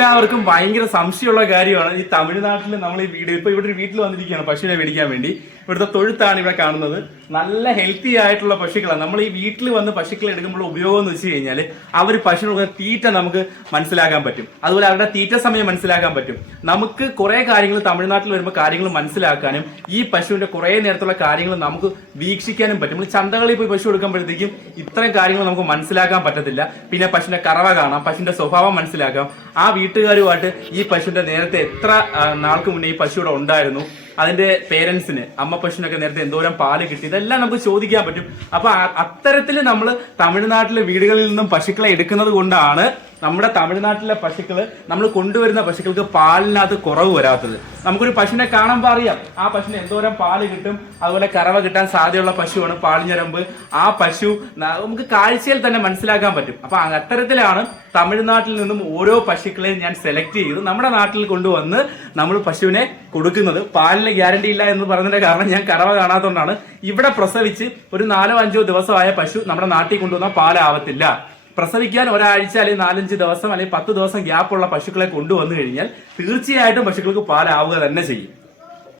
എല്ലാവർക്കും ഭയങ്കര സംശയമുള്ള കാര്യമാണ് ഈ തമിഴ്നാട്ടിൽ നമ്മൾ ഈ വീട് ഇപ്പൊ ഇവിടെ ഒരു വീട്ടിൽ വന്നിരിക്കുകയാണ് പശുവിനെ മേടിക്കാൻ വേണ്ടി. ഇവിടുത്തെ തൊഴുത്താണ് ഇവിടെ കാണുന്നത്. നല്ല ഹെൽത്തി ആയിട്ടുള്ള പശുക്കളാണ്. നമ്മൾ ഈ വീട്ടിൽ വന്ന് പശുക്കളെ എടുക്കുമ്പോൾ ഉപയോഗം എന്ന് വെച്ച് കഴിഞ്ഞാൽ അവർ പശുവിന് തീറ്റ നമുക്ക് മനസ്സിലാക്കാൻ പറ്റും. അതുപോലെ അവരുടെ തീറ്റ സമയം മനസ്സിലാക്കാൻ പറ്റും. നമുക്ക് കുറെ കാര്യങ്ങൾ തമിഴ്നാട്ടിൽ വരുമ്പോൾ കാര്യങ്ങൾ മനസ്സിലാക്കാനും ഈ പശുവിന്റെ കുറെ നേരത്തുള്ള കാര്യങ്ങൾ നമുക്ക് വീക്ഷിക്കാനും പറ്റും. നമ്മൾ ചന്തകളിൽ പോയി പശു എടുക്കുമ്പോഴത്തേക്കും ഇത്രയും കാര്യങ്ങൾ നമുക്ക് മനസ്സിലാക്കാൻ പറ്റത്തില്ല. പിന്നെ പശുവിന്റെ കറവ കാണാം, പശുവിന്റെ സ്വഭാവം മനസ്സിലാക്കാം. ആ വീട്ടുകാരുമായിട്ട് ഈ പശുവിന്റെ നേരത്തെ എത്ര നാൾക്ക് മുന്നേ ഈ പശു ഇവിടെ ഉണ്ടായിരുന്നു, അതിന്റെ പേരൻസിന് അമ്മ പശുവിനൊക്കെ നേരത്തെ എന്തോരം പാല് കിട്ടി, ഇതെല്ലാം നമുക്ക് ചോദിക്കാൻ പറ്റും. അപ്പൊ അത്തരത്തിൽ നമ്മൾ തമിഴ്നാട്ടിലെ വീടുകളിൽ നിന്നും പശുക്കളെ എടുക്കുന്നത് കൊണ്ടാണ് നമ്മുടെ തമിഴ്നാട്ടിലെ പശുക്കള് നമ്മൾ കൊണ്ടുവരുന്ന പശുക്കൾക്ക് പാലിനകത്ത് കുറവ് വരാത്തത്. നമുക്കൊരു പശുവിനെ കാണുമ്പോൾ അറിയാം ആ പശുവിന് എന്തോരം പാല് കിട്ടും, അതുപോലെ കറവ കിട്ടാൻ സാധ്യതയുള്ള പശുവാണ് പാലിഞ്ഞരമ്പ്. ആ പശു നമുക്ക് കാഴ്ചയിൽ തന്നെ മനസ്സിലാക്കാൻ പറ്റും. അപ്പൊ അത്തരത്തിലാണ് തമിഴ്നാട്ടിൽ നിന്നും ഓരോ പശുക്കളെയും ഞാൻ സെലക്ട് ചെയ്ത് നമ്മുടെ നാട്ടിൽ കൊണ്ടുവന്ന് നമ്മൾ പശുവിനെ കൊടുക്കുന്നത്. പാലിന് ഗ്യാരണ്ടി ഇല്ല എന്ന് പറഞ്ഞതിന്റെ കാരണം ഞാൻ കറവ കാണാത്തതുകൊണ്ടാണ്. ഇവിടെ പ്രസവിച്ച് ഒരു 4-5 ദിവസമായ പശു നമ്മുടെ നാട്ടിൽ കൊണ്ടുവന്നാൽ പാലാവത്തില്ല. പ്രസവിക്കാൻ ഒരാഴ്ച അല്ലെങ്കിൽ 4-5 ദിവസം അല്ലെങ്കിൽ 10 ദിവസം ഗ്യാപ്പുള്ള പശുക്കളെ കൊണ്ടുവന്നു കഴിഞ്ഞാൽ തീർച്ചയായിട്ടും പശുക്കൾക്ക് പാലാവുക തന്നെ ചെയ്യും.